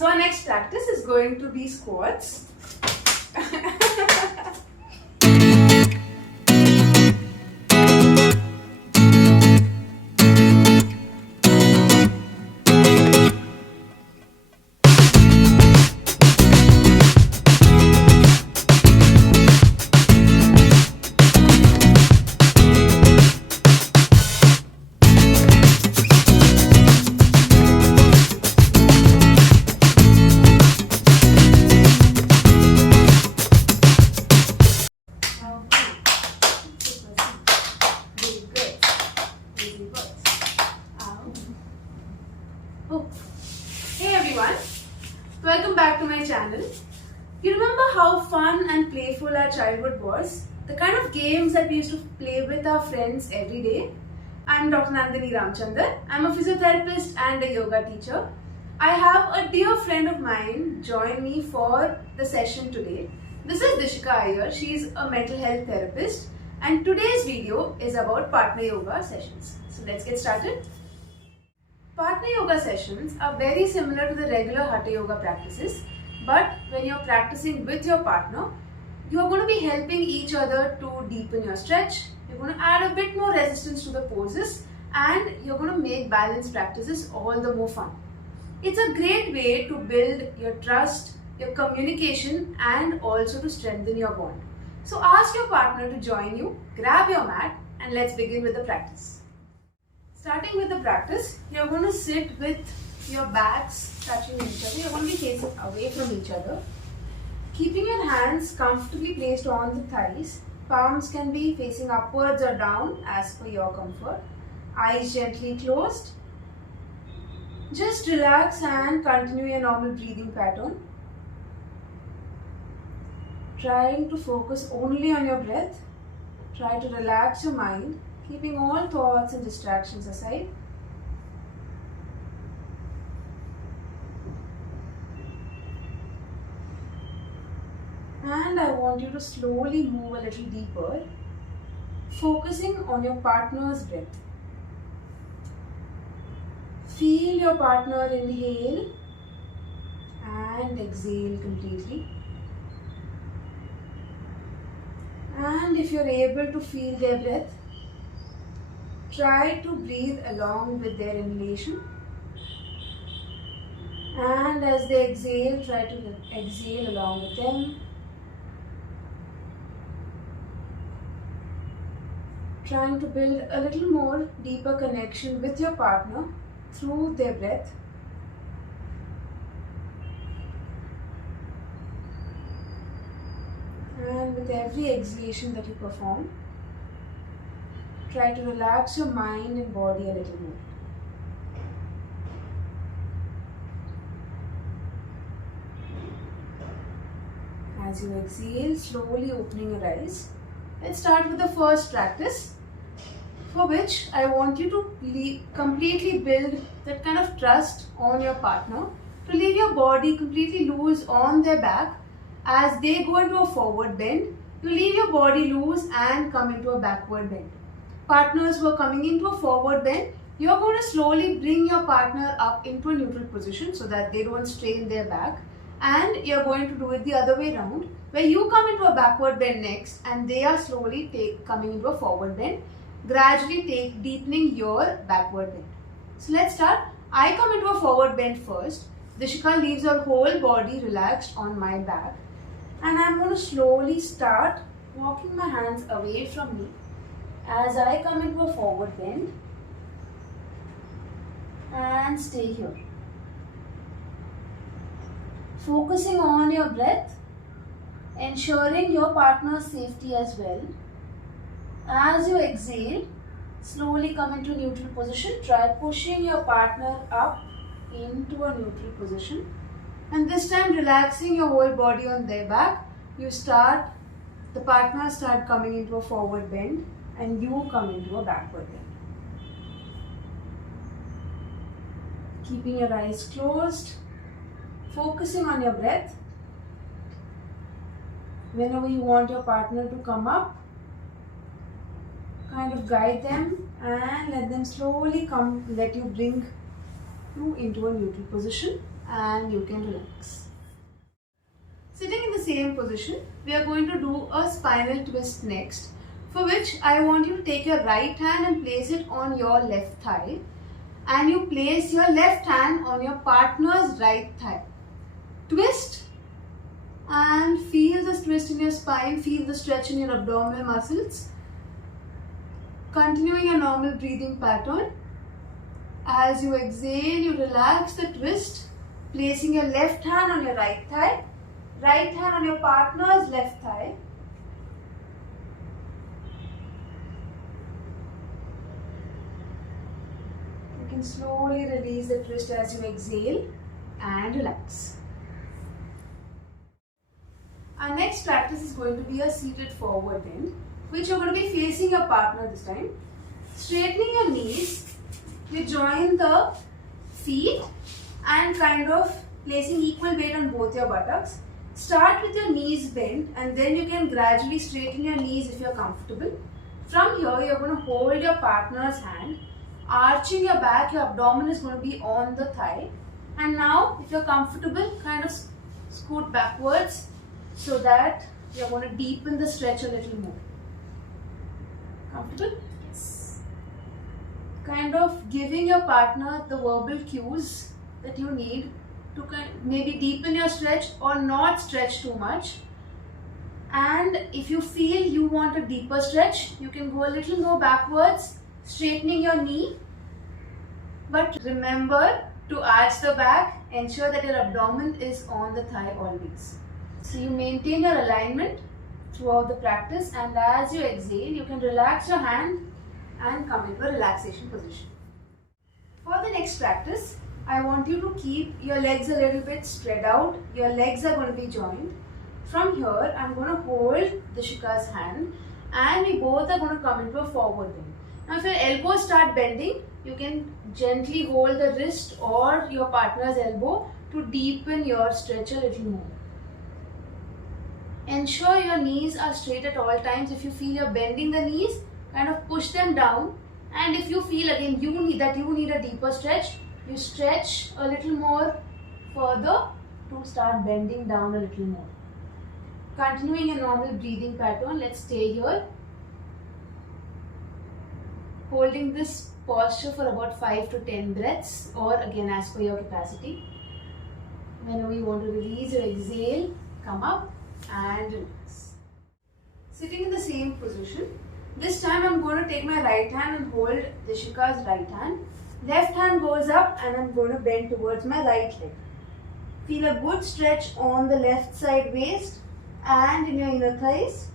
So our next practice is going to be squats. Oh. Hey everyone, welcome back to my channel. You remember how fun and playful our childhood was? The kind of games that we used to play with our friends every day? I'm Dr. Nandini Ramchandar. I'm a physiotherapist and a yoga teacher. I have a dear friend of mine join me for the session today. This is Dishika Iyer. She's a mental health therapist and today's video is about partner yoga sessions. So let's get started. Partner yoga sessions are very similar to the regular hatha yoga practices, but when you're practicing with your partner, you're going to be helping each other to deepen your stretch, you're going to add a bit more resistance to the poses, and you're going to make balance practices all the more fun. It's a great way to build your trust, your communication, and also to strengthen your bond. So ask your partner to join you, grab your mat, and let's begin with the practice. Starting with the practice, you're going to sit with your backs touching each other. You're going to be facing away from each other. Keeping your hands comfortably placed on the thighs. Palms can be facing upwards or down as per your comfort. Eyes gently closed. Just relax and continue your normal breathing pattern. Trying to focus only on your breath. Try to relax your mind, keeping all thoughts and distractions aside. And I want you to slowly move a little deeper, focusing on your partner's breath. Feel your partner inhale and exhale completely. And if you're able to feel their breath, try to breathe along with their inhalation. And as they exhale, try to exhale along with them. Trying to build a little more deeper connection with your partner through their breath. And with every exhalation that you perform, try to relax your mind and body a little more. As you exhale, slowly opening your eyes. Let's start with the first practice, for which I want you to completely build that kind of trust on your partner, to leave your body completely loose on their back. As they go into a forward bend, you leave your body loose and come into a backward bend. Partners who are coming into a forward bend, you're going to slowly bring your partner up into a neutral position so that they don't strain their back. And you're going to do it the other way around, where you come into a backward bend next and they are slowly coming into a forward bend. Gradually deepening your backward bend. So let's start. I come into a forward bend first. Dishika leaves her whole body relaxed on my back. And I'm going to slowly start walking my hands away from me as I come into a forward bend and stay here. Focusing on your breath, ensuring your partner's safety as well. As you exhale, slowly come into neutral position. Try pushing your partner up into a neutral position. And this time relaxing your whole body on their back. The partner start coming into a forward bend and you come into a backward bend. Keeping your eyes closed, focusing on your breath. Whenever you want your partner to come up, kind of guide them and let them slowly come, let you bring you into a neutral position and you can relax. Sitting in the same position, we are going to do a spinal twist next, for which I want you to take your right hand and place it on your left thigh, and you place your left hand on your partner's right thigh. Twist and feel this twist in your spine, feel the stretch in your abdominal muscles. Continuing your normal breathing pattern. As you exhale, you relax the twist, placing your left hand on your right thigh, right hand on your partner's left thigh. You can slowly release the twist as you exhale and relax. Our next practice is going to be a seated forward bend, which you're going to be facing your partner this time. Straightening your knees, you join the feet and kind of placing equal weight on both your buttocks. Start with your knees bent and then you can gradually straighten your knees if you're comfortable. From here, you're going to hold your partner's hand, arching your back, your abdomen is going to be on the thigh. And now, if you're comfortable, kind of scoot backwards so that you're going to deepen the stretch a little more. Comfortable? Yes. Kind of giving your partner the verbal cues that you need to maybe deepen your stretch or not stretch too much. And if you feel you want a deeper stretch, you can go a little more backwards, straightening your knee. But remember to arch the back, ensure that your abdomen is on the thigh always. So you maintain your alignment throughout the practice, and as you exhale, you can relax your hand and come into a relaxation position. For the next practice, I want you to keep your legs a little bit spread out. Your legs are going to be joined. From here, I'm going to hold Dishika's hand and we both are going to come into a forward bend. Now, if your elbows start bending, you can gently hold the wrist or your partner's elbow to deepen your stretch a little more. Ensure your knees are straight at all times. If you feel you're bending the knees, kind of push them down. And if you feel again you need a deeper stretch, you stretch a little more further to start bending down a little more. Continuing your normal breathing pattern, let's stay here. Holding this posture for about 5 to 10 breaths, or again as per your capacity. Whenever you want to release or exhale, come up and relax. Sitting in the same position, this time I'm going to take my right hand and hold Dishika's right hand. Left hand goes up and I'm going to bend towards my right leg. Feel a good stretch on the left side waist and in your inner thighs.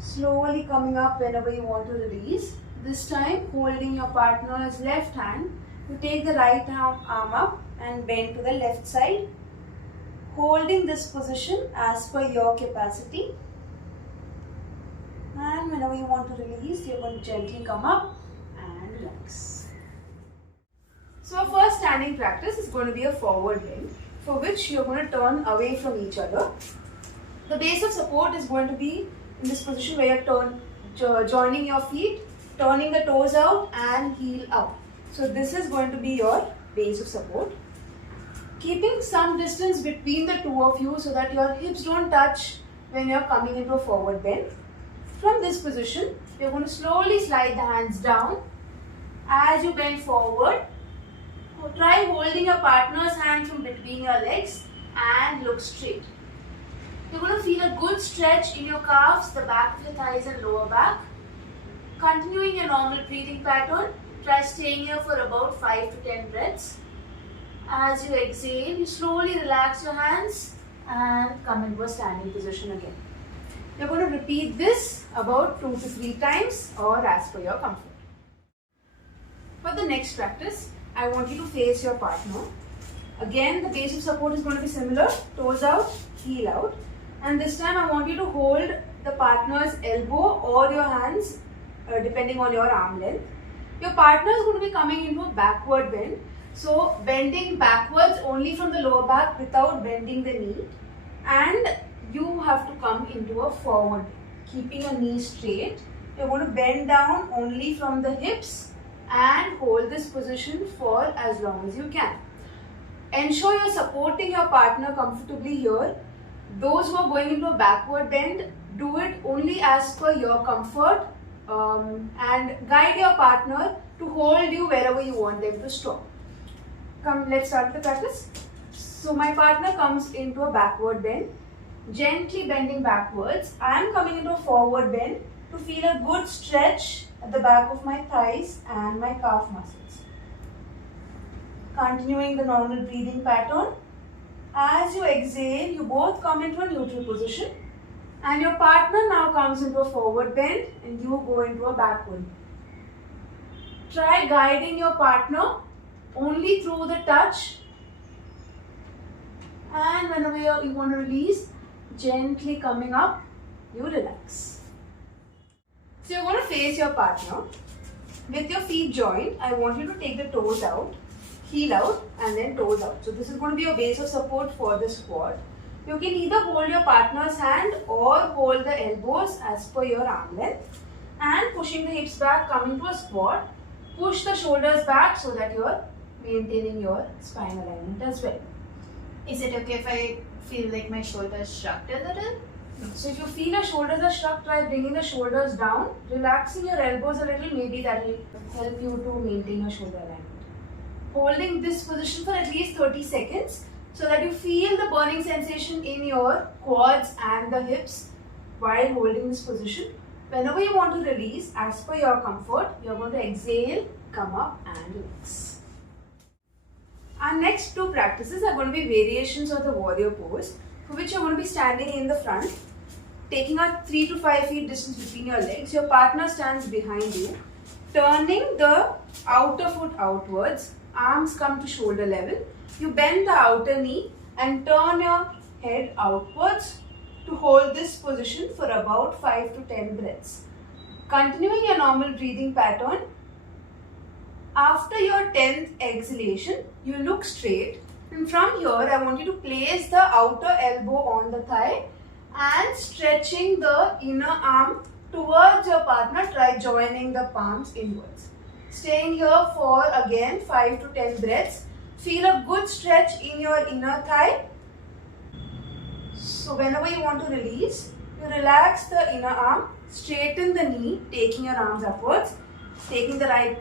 Slowly coming up whenever you want to release. This time holding your partner's left hand, you take the right arm up and bend to the left side. Holding this position as per your capacity. And whenever you want to release, you're going to gently come up and relax. So our first standing practice is going to be a forward bend, for which you're going to turn away from each other. The base of support is going to be in this position where you're joining your feet, turning the toes out and heel up. So this is going to be your base of support. Keeping some distance between the two of you so that your hips don't touch when you're coming into a forward bend. From this position, you're going to slowly slide the hands down. As you bend forward, try holding your partner's hand from between your legs and look straight. You're going to feel a good stretch in your calves, the back of your thighs and lower back. Continuing your normal breathing pattern, try staying here for about 5 to 10 breaths. As you exhale, you slowly relax your hands and come into a standing position again. You're going to repeat this about 2 to 3 times or as per your comfort. For the next practice, I want you to face your partner. Again, the base of support is going to be similar, toes out, heel out. And this time I want you to hold the partner's elbow or your hands depending on your arm length. Your partner is going to be coming into a backward bend. So bending backwards only from the lower back without bending the knee. And you have to come into a forward bend, keeping your knees straight. You're going to bend down only from the hips and hold this position for as long as you can. Ensure you're supporting your partner comfortably here. Those who are going into a backward bend, do it only as per your comfort, and guide your partner to hold you wherever you want them to stop. Come, let's start the practice. So my partner comes into a backward bend, gently bending backwards. I am coming into a forward bend to feel a good stretch at the back of my thighs and my calf muscles. Continuing the normal breathing pattern. As you exhale, you both come into a neutral position and your partner now comes into a forward bend and you go into a backward. Try guiding your partner only through the touch, and whenever you want to release, gently coming up, you relax. So you're going to face your partner with your feet joined. I want you to take the toes out, heel out and then toes out. So this is going to be your base of support for the squat. You can either hold your partner's hand or hold the elbows as per your arm length, and pushing the hips back, coming to a squat. Push the shoulders back so that you're maintaining your spine alignment as well. Is it okay if I feel like my shoulders shrugged a little? So if you feel your shoulders are shrugged, try bringing the shoulders down, relaxing your elbows a little, maybe that will help you to maintain your shoulder alignment. Holding this position for at least 30 seconds so that you feel the burning sensation in your quads and the hips while holding this position. Whenever you want to release, as per your comfort, you are going to exhale, come up and relax. Our next two practices are going to be variations of the warrior pose, for which you are going to be standing in the front, taking a 3 to 5 feet distance between your legs. Your partner stands behind you, turning the outer foot outwards, arms come to shoulder level. You bend the outer knee and turn your head outwards to hold this position for about 5 to 10 breaths. Continuing your normal breathing pattern, after your 10th exhalation, you look straight, and from here I want you to place the outer elbow on the thigh and stretching the inner arm towards your partner. Try joining the palms inwards. Staying here for again 5 to 10 breaths. Feel a good stretch in your inner thigh. So whenever you want to release, you relax the inner arm, straighten the knee, taking your arms upwards, taking the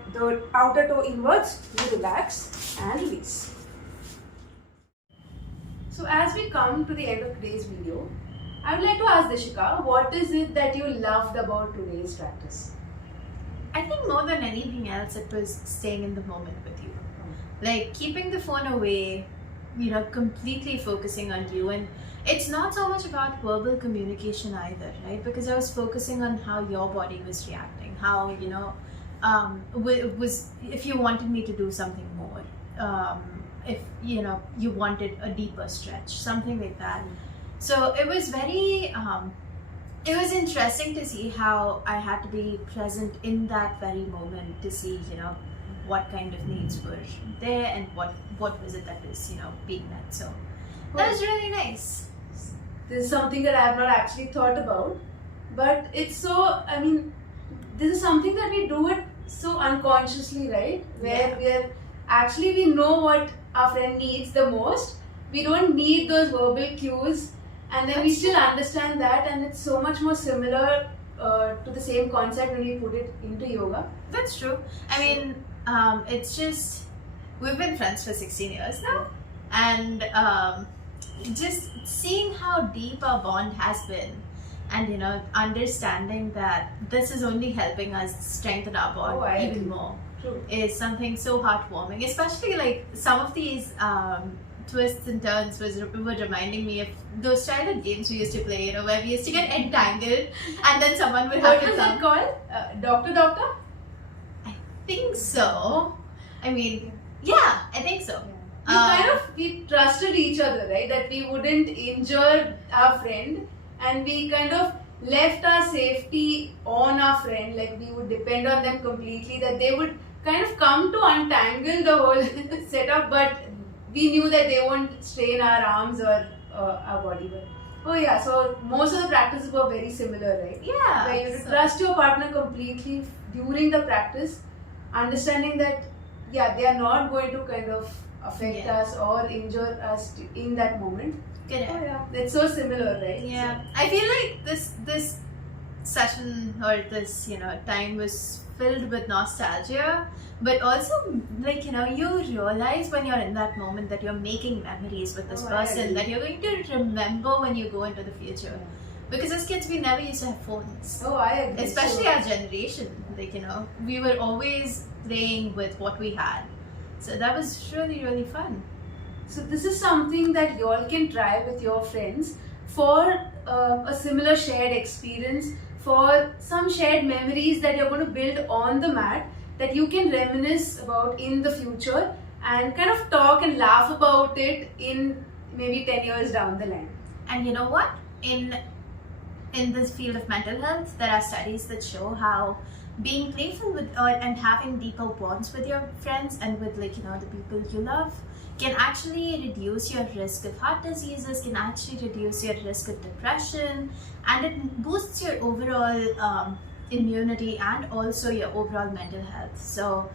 outer toe inwards, you relax and release. So as we come to the end of today's video, I would like to ask Dishika, what is it that you loved about today's practice? I think more than anything else, it was staying in the moment with you. Like keeping the phone away, completely focusing on you. And it's not so much about verbal communication either, right? Because I was focusing on how your body was reacting, how, if you wanted me to do something more, if, you wanted a deeper stretch, something like that. So it was very, it was interesting to see how I had to be present in that very moment to see, what kind of needs were there and what was it that was, being met. So that was really nice. This is something that I have not actually thought about, but it's so, this is something that we do it so unconsciously, right? Where we know what our friend needs the most. We don't need those verbal cues, and then we still understand that, and it's so much more similar to the same concept when we put it into yoga. That's true. It's just, we've been friends for 16 years now, and just seeing how deep our bond has been, and understanding that this is only helping us strengthen our bond even more. True. Is something so heartwarming, especially like some of these twists and turns were reminding me of those childhood games we used to play, where we used to get entangled and then someone would have to come. What was it called? Doctor? I think so. Yeah, I think so. We trusted each other, right? That we wouldn't injure our friend, and we kind of left our safety on our friend. Like we would depend on them completely, that they would kind of come to untangle the whole setup, but we knew that they won't strain our arms or our body. But so most of the practices were very similar, right? Yeah. Where you trust your partner completely during the practice, understanding that yeah, they are not going to kind of affect Yeah. us or injure us in that moment. Correct. Oh yeah, that's so similar, right? Yeah, I feel like this session or this time was filled with nostalgia, but also like you realize when you're in that moment that you're making memories with this Oh, I person agree. that you're going to remember when you go into the future. Because as kids we never used to have phones. Oh, I agree. Especially So- our generation, like we were always playing with what we had, so that was really fun. So this is something that you all can try with your friends for a similar shared experience, for some shared memories that you're going to build on the mat that you can reminisce about in the future and kind of talk and laugh about it in maybe 10 years down the line. And you know what? In this field of mental health, there are studies that show how being playful with and having deeper bonds with your friends and with the people you love can actually reduce your risk of heart diseases, can actually reduce your risk of depression, and it boosts your overall immunity and also your overall mental health. So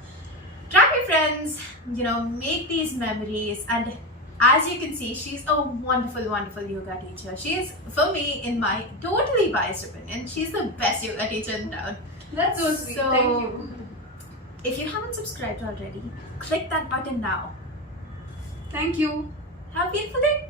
try your friends, make these memories. And as you can see, she's a wonderful yoga teacher. She is, for me, in my totally biased opinion, she's the best yoga teacher in town. That's so sweet. Thank you. If you haven't subscribed already, click that button now. Thank you. Have a beautiful day.